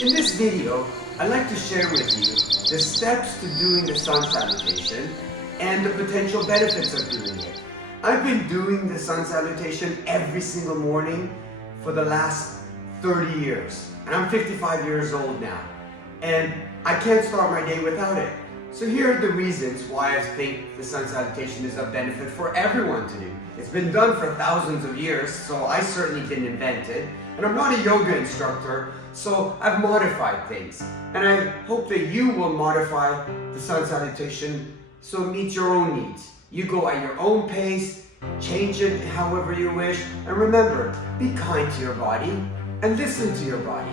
In this video, I'd like to share with you the steps to doing the Sun Salutation and the potential benefits of doing it. I've been doing the Sun Salutation every single morning for the last 30 years. And I'm 55 years old now. And I can't start my day without it. So here are the reasons why I think the Sun Salutation is a benefit for everyone to do. It's been done for thousands of years, so I certainly didn't invent it. And I'm not a yoga instructor, so I've modified things. And I hope that you will modify the Sun Salutation so it meets your own needs. You go at your own pace, change it however you wish, and remember, be kind to your body and listen to your body.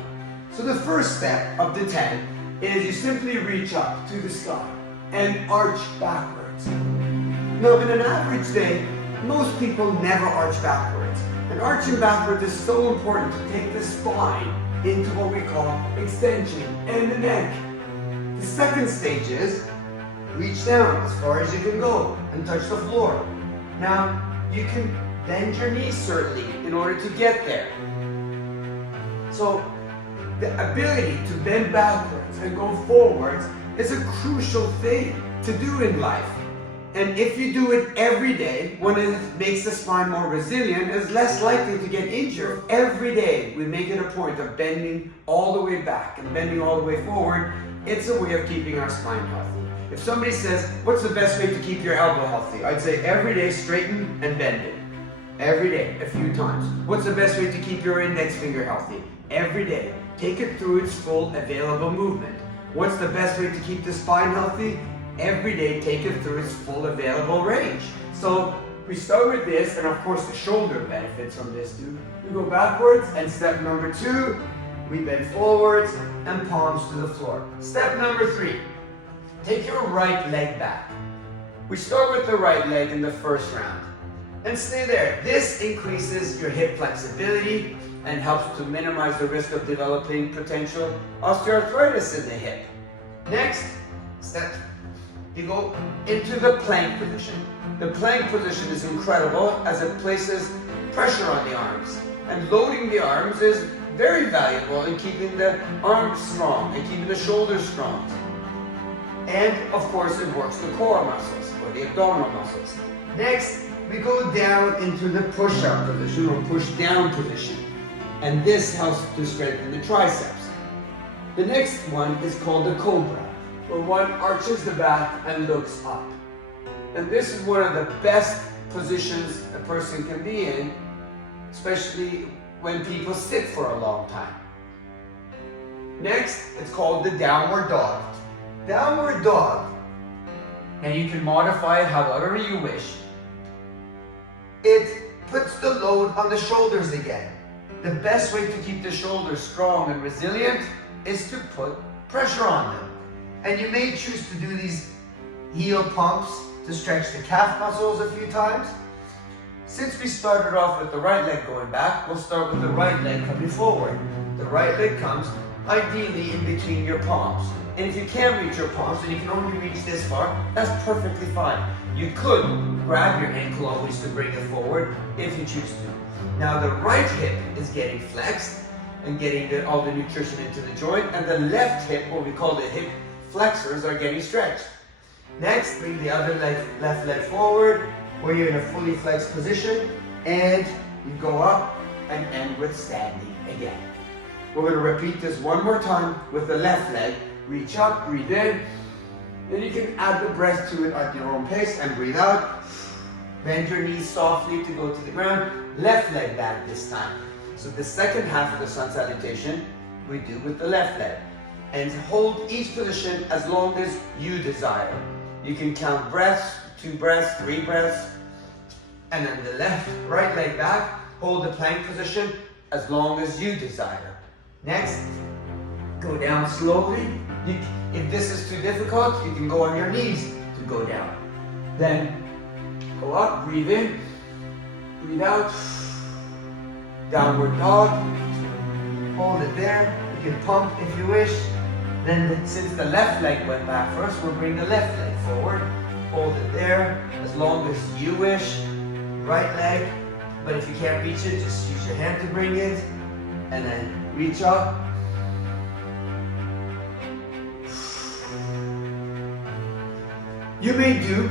So the first step of the 10 is you simply reach up to the sky and arch backwards. Now in an average day, most people never arch backwards. And arching backwards is so important to take the spine into what we call extension and the neck. The second stage is reach down as far as you can go and touch the floor. Now you can bend your knees certainly in order to get there. So the ability to bend backwards and go forwards is a crucial thing to do in life. And if you do it every day, when it makes the spine more resilient, it's less likely to get injured. Every day we make it a point of bending all the way back and bending all the way forward. It's a way of keeping our spine healthy. If somebody says, what's the best way to keep your elbow healthy? I'd say every day straighten and bend it. Every day, a few times. What's the best way to keep your index finger healthy? Every day. Take it through its full available movement. What's the best way to keep the spine healthy? Every day, take it through its full available range. So we start with this, and of course the shoulder benefits from this too. We go backwards, and step number 2, we bend forwards and palms to the floor. Step number 3, take your right leg back. We start with the right leg in the first round. And stay there. This increases your hip flexibility and helps to minimize the risk of developing potential osteoarthritis in the hip. Next step, you go into the plank position. The plank position is incredible as it places pressure on the arms. And loading the arms is very valuable in keeping the arms strong and keeping the shoulders strong. And of course it works the core muscles or the abdominal muscles. Next, we go down into the push-up position or push-down position. And this helps to strengthen the triceps. The next one is called the cobra, where one arches the back and looks up. And this is one of the best positions a person can be in, especially when people sit for a long time. Next, it's called the downward dog. Downward dog, and you can modify it however you wish. It puts the load on the shoulders again. The best way to keep the shoulders strong and resilient is to put pressure on them. And you may choose to do these heel pumps to stretch the calf muscles a few times. Since we started off with the right leg going back, we'll start with the right leg coming forward. The right leg comes ideally in between your palms. And if you can't reach your palms and you can only reach this far, that's perfectly fine. You could grab your ankle always to bring it forward if you choose to. Now the right hip is getting flexed and getting all the nutrition into the joint, and the left hip, what we call the hip flexors, are getting stretched. Next, bring the other leg, left leg forward, where you're in a fully flexed position, and you go up and end with standing again. We're going to repeat this one more time with the left leg. Reach up, breathe in, then you can add the breath to it at your own pace and breathe out. Bend your knees softly to go to the ground. Left leg back this time. So the second half of the Sun Salutation we do with the left leg. And hold each position as long as you desire. You can count breaths, 2 breaths, 3 breaths. And then the right leg back, hold the plank position as long as you desire. Next, go down slowly. If this is too difficult, you can go on your knees to go down. Then go up, breathe in, breathe out, downward dog, hold it there. You can pump if you wish. Then since the left leg went back first, we'll bring the left leg forward, hold it there as long as you wish. Right leg, but if you can't reach it, just use your hand to bring it, and then reach up You may do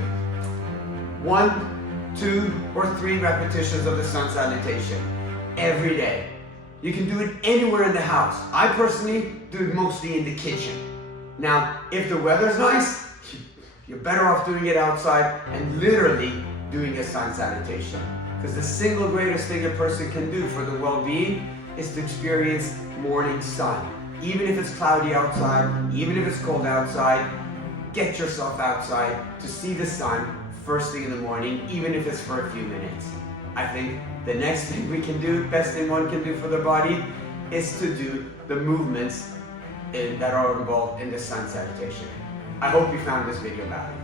1, 2, or 3 repetitions of the sun salutation every day. You can do it anywhere in the house. I personally do it mostly in the kitchen. Now, if the weather's nice, you're better off doing it outside and literally doing a sun salutation. Because the single greatest thing a person can do for their well-being is to experience morning sun. Even if it's cloudy outside, even if it's cold outside, get yourself outside to see the sun first thing in the morning, even if it's for a few minutes. I think the next thing we can do, best thing one can do for their body, is to do the movements that are involved in the sun salutation. I hope you found this video valuable.